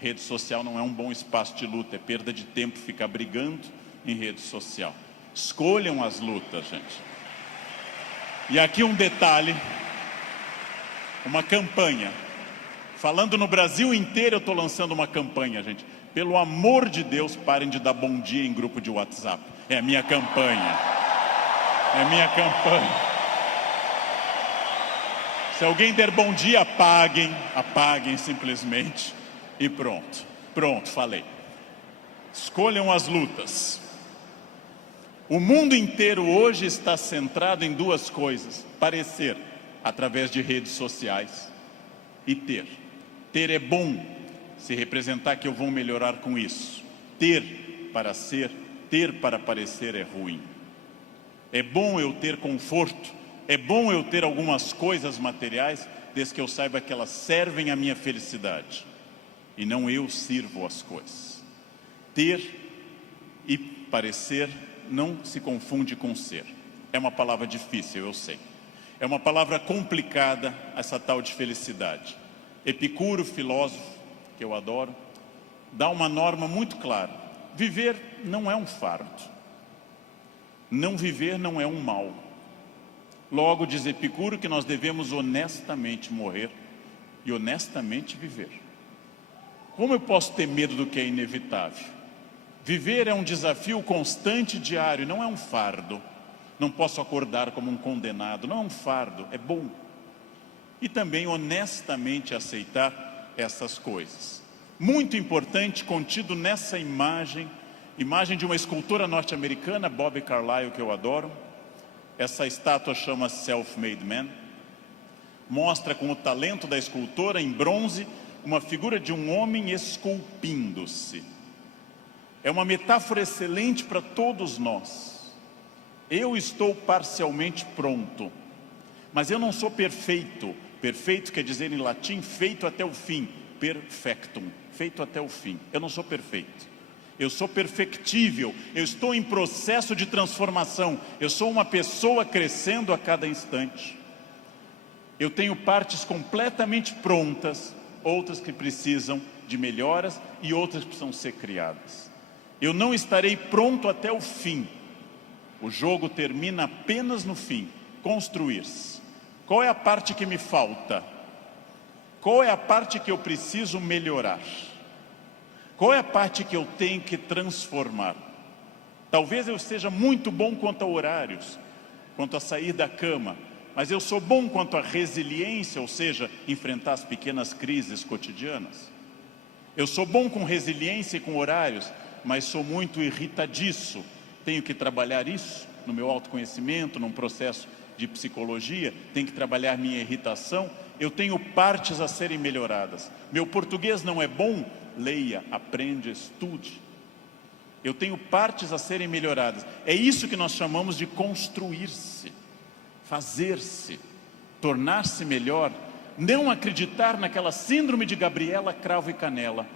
Rede social não é um bom espaço de luta, é perda de tempo ficar brigando em rede social. Escolham as lutas, gente. E aqui um detalhe, uma campanha. Falando no Brasil inteiro, eu estou lançando uma campanha, gente. Pelo amor de Deus, parem de dar bom dia em grupo de WhatsApp. É a minha campanha. É minha campanha. Se alguém der bom dia, apaguem simplesmente e pronto. Pronto, falei. Escolham as lutas. O mundo inteiro hoje está centrado em duas coisas: parecer, através de redes sociais, e ter. Ter é bom, se representar que eu vou melhorar com isso. Ter para ser, ter para parecer é ruim. É bom eu ter conforto, é bom eu ter algumas coisas materiais, desde que eu saiba que elas servem à minha felicidade, e não eu sirvo as coisas. Ter e parecer não se confunde com ser. É uma palavra difícil, eu sei. É uma palavra complicada, essa tal de felicidade. Epicuro, filósofo, que eu adoro, dá uma norma muito clara: viver não é um fardo. Não viver não é um mal. Logo, diz Epicuro que nós devemos honestamente morrer e honestamente viver. Como eu posso ter medo do que é inevitável? Viver é um desafio constante, diário, não é um fardo. Não posso acordar como um condenado, não é um fardo, é bom. E também honestamente aceitar essas coisas. Muito importante, contido nessa imagem de uma escultora norte-americana, Bobby Carlyle, que eu adoro. Essa estátua chama Self-Made Man. Mostra com o talento da escultora, em bronze, uma figura de um homem esculpindo-se. É uma metáfora excelente para todos nós. Eu estou parcialmente pronto, mas eu não sou perfeito. Perfeito quer dizer em latim feito até o fim. Perfectum, feito até o fim. Eu não sou perfeito. Eu sou perfectível, eu estou em processo de transformação, eu sou uma pessoa crescendo a cada instante. Eu tenho partes completamente prontas, outras que precisam de melhoras e outras que precisam ser criadas. Eu não estarei pronto até o fim. O jogo termina apenas no fim, construir-se. Qual é a parte que me falta? Qual é a parte que eu preciso melhorar? Qual é a parte que eu tenho que transformar? Talvez eu seja muito bom quanto a horários, quanto a sair da cama, mas eu sou bom quanto a resiliência, ou seja, enfrentar as pequenas crises cotidianas. Eu sou bom com resiliência e com horários, mas sou muito irritadiço. Tenho que trabalhar isso no meu autoconhecimento, num processo de psicologia, tenho que trabalhar minha irritação. Eu tenho partes a serem melhoradas. Meu português não é bom? Leia, aprende, estude. Eu tenho partes a serem melhoradas. É isso que nós chamamos de construir-se, fazer-se, tornar-se melhor. Não acreditar naquela síndrome de Gabriela, cravo e canela.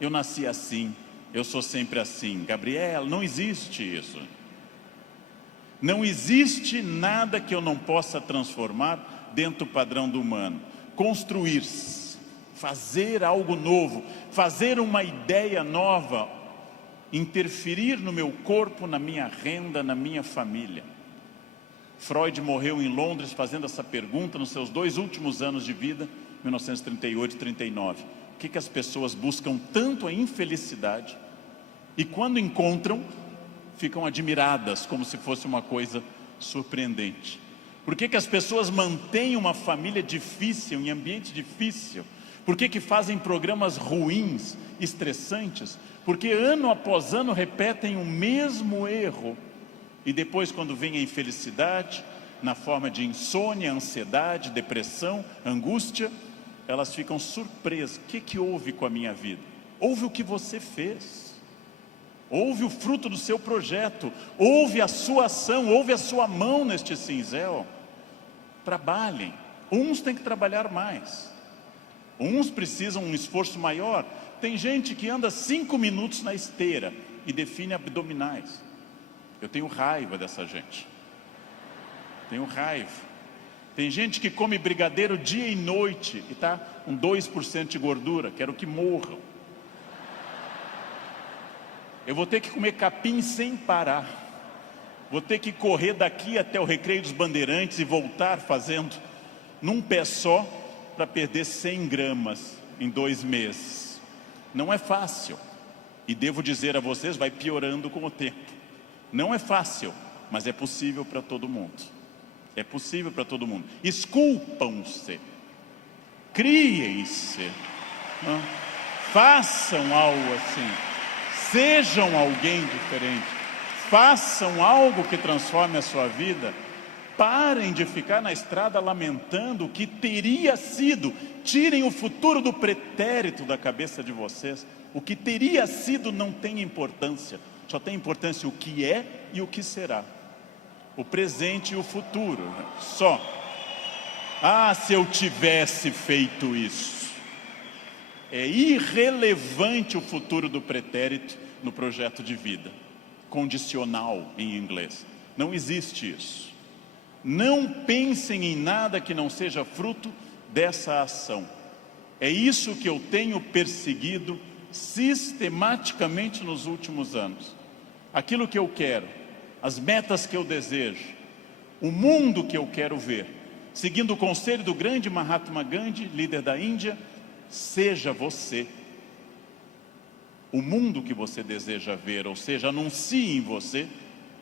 Eu nasci assim, eu sou sempre assim. Gabriela, não existe isso. Não existe nada que eu não possa transformar dentro do padrão do humano. Construir-se. Fazer algo novo, fazer uma ideia nova, interferir no meu corpo, na minha renda, na minha família. Freud morreu em Londres fazendo essa pergunta nos seus 2 últimos anos de vida, 1938 e 39. O que as pessoas buscam tanto a infelicidade e quando encontram, ficam admiradas como se fosse uma coisa surpreendente? Por que as pessoas mantêm uma família difícil, em ambiente difícil? Por que fazem programas ruins, estressantes? Porque ano após ano repetem o mesmo erro. E depois, quando vem a infelicidade, na forma de insônia, ansiedade, depressão, angústia, elas ficam surpresas. O que houve com a minha vida? Houve o que você fez. Houve o fruto do seu projeto. Houve a sua ação, houve a sua mão neste cinzel. Trabalhem. Uns têm que trabalhar mais. Uns precisam um esforço maior. Tem gente que anda 5 minutos na esteira e define abdominais. Eu tenho raiva dessa gente. Tenho raiva. Tem gente que come brigadeiro dia e noite e está com 2% de gordura. Quero que morram. Eu vou ter que comer capim sem parar. Vou ter que correr daqui até o Recreio dos Bandeirantes e voltar fazendo num pé só para perder 100 gramas em 2 meses. Não é fácil. E devo dizer a vocês, vai piorando com o tempo. Não é fácil, mas é possível para todo mundo. É possível para todo mundo. Esculpam-se. Criem-se. Façam algo assim. Sejam alguém diferente. Façam algo que transforme a sua vida. Parem de ficar na estrada lamentando o que teria sido. Tirem o futuro do pretérito da cabeça de vocês. O que teria sido não tem importância. Só tem importância o que é e o que será. O presente e o futuro. Só. Ah, se eu tivesse feito isso. É irrelevante o futuro do pretérito no projeto de vida. Condicional em inglês. Não existe isso. Não pensem em nada que não seja fruto dessa ação. É isso que eu tenho perseguido sistematicamente nos últimos anos. Aquilo que eu quero, as metas que eu desejo, o mundo que eu quero ver, seguindo o conselho do grande Mahatma Gandhi, líder da Índia, seja você o mundo que você deseja ver, ou seja, anuncie em você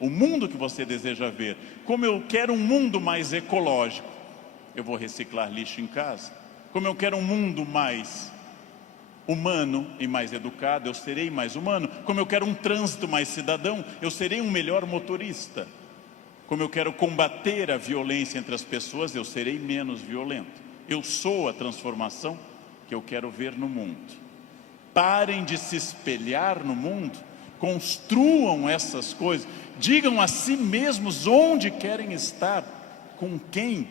o mundo que você deseja ver. Como eu quero um mundo mais ecológico, eu vou reciclar lixo em casa. Como eu quero um mundo mais humano e mais educado, eu serei mais humano. Como eu quero um trânsito mais cidadão, eu serei um melhor motorista. Como eu quero combater a violência entre as pessoas, eu serei menos violento. Eu sou a transformação que eu quero ver no mundo. Parem de se espelhar no mundo, construam essas coisas, digam a si mesmos onde querem estar, com quem,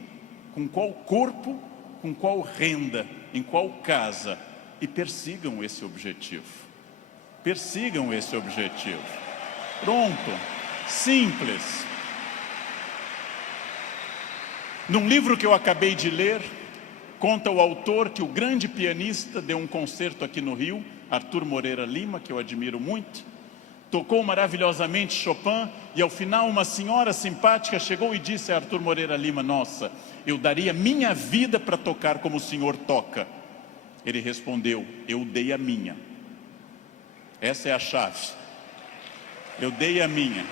com qual corpo, com qual renda, em qual casa. E persigam esse objetivo. Persigam esse objetivo. Pronto. Simples. Num livro que eu acabei de ler, conta o autor que o grande pianista deu um concerto aqui no Rio, Arthur Moreira Lima, que eu admiro muito, tocou maravilhosamente Chopin, e ao final uma senhora simpática chegou e disse a Arthur Moreira Lima: nossa, eu daria minha vida para tocar como o senhor toca. Ele respondeu: eu dei a minha. Essa é a chave. Eu dei a minha.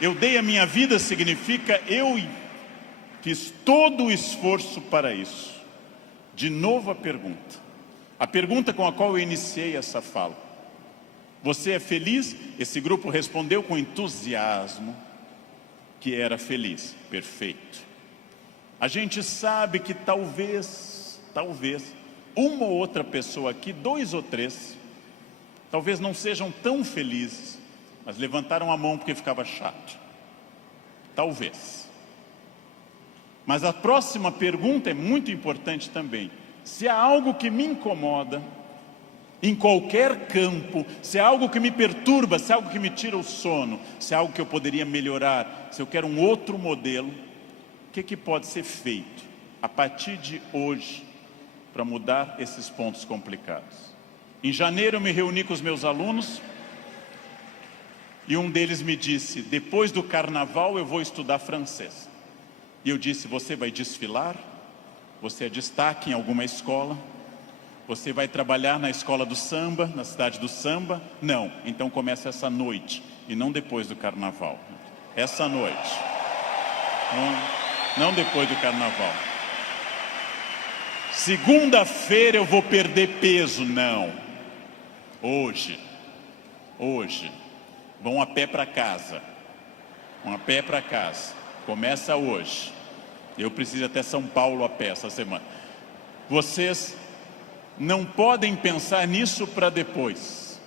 Eu dei a minha vida significa eu fiz todo o esforço para isso. De novo a pergunta com a qual eu iniciei essa fala. Você é feliz? Esse grupo respondeu com entusiasmo que era feliz. Perfeito. A gente sabe que talvez, uma ou outra pessoa aqui, 2 ou 3, talvez não sejam tão felizes, mas levantaram a mão porque ficava chato. Talvez. Mas a próxima pergunta é muito importante também. Se há algo que me incomoda, em qualquer campo, se há algo que me perturba, se há algo que me tira o sono, se há algo que eu poderia melhorar, se eu quero um outro modelo, o que pode ser feito a partir de hoje para mudar esses pontos complicados? Em janeiro eu me reuni com os meus alunos E um deles me disse: depois do carnaval eu vou estudar francês. E eu disse: você vai desfilar? Você é destaque em alguma escola? Você vai trabalhar na escola do samba, na cidade do samba? Não, então começa essa noite, e não depois do carnaval. Essa noite. Não depois do carnaval. Segunda-feira eu vou perder peso. Não. Hoje. Vão a pé para casa. Começa hoje. Eu preciso ir até São Paulo a pé essa semana. Vocês não podem pensar nisso para depois.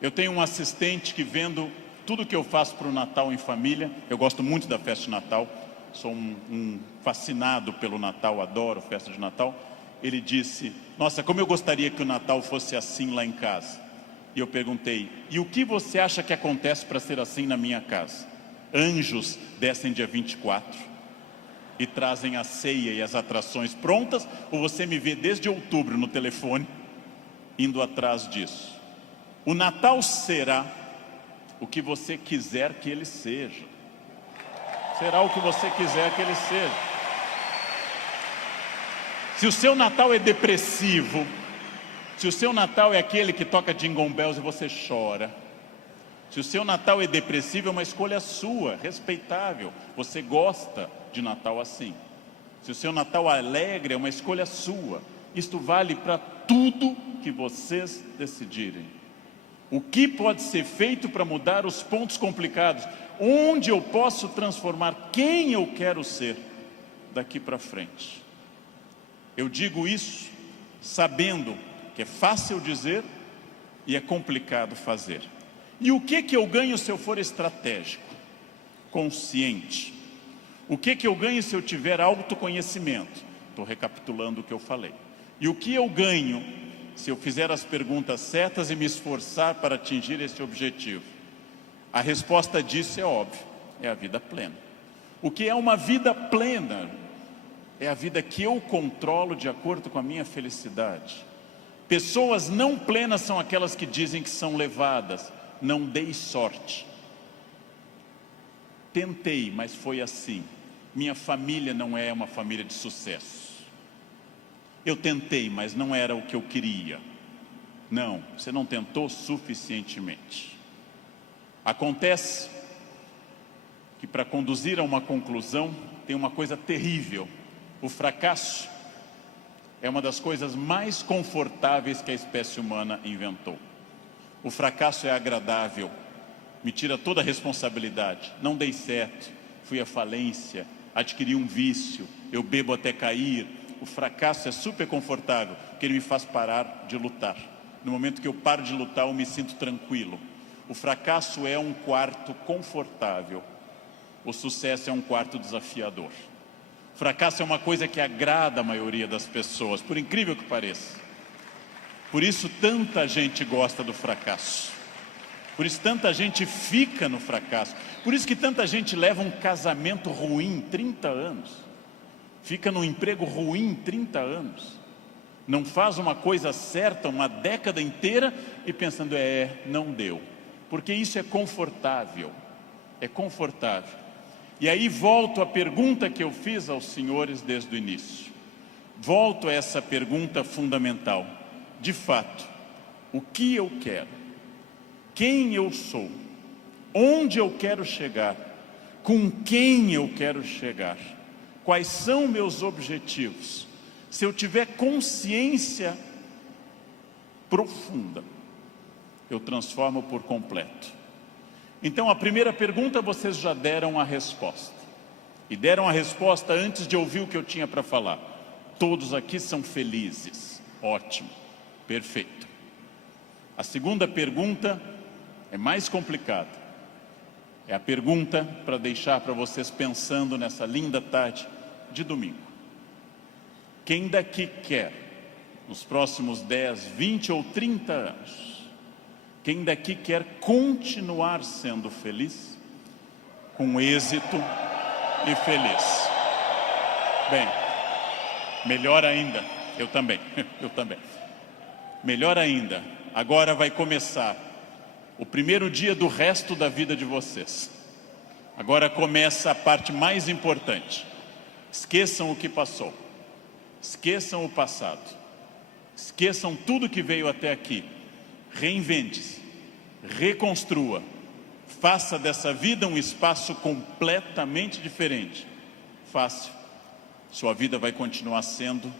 Eu tenho um assistente que, vendo tudo que eu faço para o Natal em família, eu gosto muito da festa de Natal, sou um fascinado pelo Natal, adoro festa de Natal. Ele disse: nossa, como eu gostaria que o Natal fosse assim lá em casa. E eu perguntei: e o que você acha que acontece para ser assim na minha casa? Anjos descem dia 24 e trazem a ceia e as atrações prontas, ou você me vê desde outubro no telefone indo atrás disso? O Natal será o que você quiser que ele seja. Será o que você quiser que ele seja. Se o seu Natal é depressivo, se o seu Natal é aquele que toca Jingle Bells e você chora, se o seu Natal é depressivo, é uma escolha sua, respeitável. Você gosta de Natal assim. Se o seu Natal é alegre, é uma escolha sua. Isto vale para tudo que vocês decidirem. O que pode ser feito para mudar os pontos complicados? Onde eu posso transformar quem eu quero ser daqui para frente? Eu digo isso sabendo que é fácil dizer e é complicado fazer. E o que eu ganho se eu for estratégico, consciente? O que eu ganho se eu tiver autoconhecimento? Estou recapitulando o que eu falei. E o que eu ganho se eu fizer as perguntas certas e me esforçar para atingir esse objetivo? A resposta disso é óbvia, é a vida plena. O que é uma vida plena? É a vida que eu controlo de acordo com a minha felicidade. Pessoas não plenas são aquelas que dizem que são levadas. Não dei sorte. Tentei, mas foi assim. Minha família não é uma família de sucesso. Eu tentei, mas não era o que eu queria. Não, você não tentou suficientemente. Acontece que, para conduzir a uma conclusão, tem uma coisa terrível. O fracasso é uma das coisas mais confortáveis que a espécie humana inventou. O fracasso é agradável, me tira toda a responsabilidade. Não dei certo, fui à falência, adquiri um vício, eu bebo até cair. O fracasso é super confortável, porque ele me faz parar de lutar. No momento que eu paro de lutar, eu me sinto tranquilo. O fracasso é um quarto confortável, o sucesso é um quarto desafiador. O fracasso é uma coisa que agrada a maioria das pessoas, por incrível que pareça. Por isso tanta gente gosta do fracasso. Por isso tanta gente fica no fracasso. Por isso que tanta gente leva um casamento ruim 30 anos. Fica num emprego ruim 30 anos. Não faz uma coisa certa uma década inteira e pensando, não deu. Porque isso é confortável. É confortável. E aí volto à pergunta que eu fiz aos senhores desde o início. Volto a essa pergunta fundamental. De fato, o que eu quero? Quem eu sou? Onde eu quero chegar? Com quem eu quero chegar? Quais são meus objetivos? Se eu tiver consciência profunda, eu transformo por completo. Então, a primeira pergunta vocês já deram a resposta. E deram a resposta antes de ouvir o que eu tinha para falar. Todos aqui são felizes. Ótimo. Perfeito. A segunda pergunta é mais complicada. É a pergunta para deixar para vocês pensando nessa linda tarde de domingo. Quem daqui quer, nos próximos 10, 20 ou 30 anos, quem daqui quer continuar sendo feliz, com êxito e feliz? Bem, melhor ainda, eu também. Melhor ainda, agora vai começar o primeiro dia do resto da vida de vocês. Agora começa a parte mais importante. Esqueçam o que passou. Esqueçam o passado. Esqueçam tudo que veio até aqui. Reinvente-se. Reconstrua. Faça dessa vida um espaço completamente diferente. Fácil. Sua vida vai continuar sendo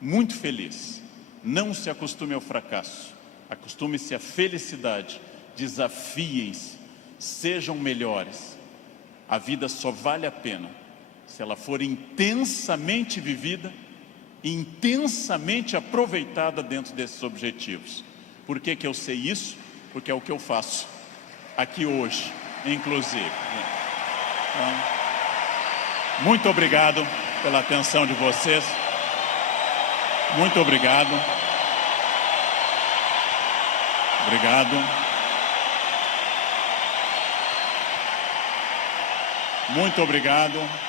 muito feliz. Não se acostume ao fracasso. Acostume-se à felicidade. Desafiem-se. Sejam melhores. A vida só vale a pena se ela for intensamente vivida, intensamente aproveitada dentro desses objetivos. Por que que eu sei isso? Porque é o que eu faço aqui hoje, inclusive. Então, muito obrigado pela atenção de vocês. Muito obrigado. Obrigado. Muito obrigado.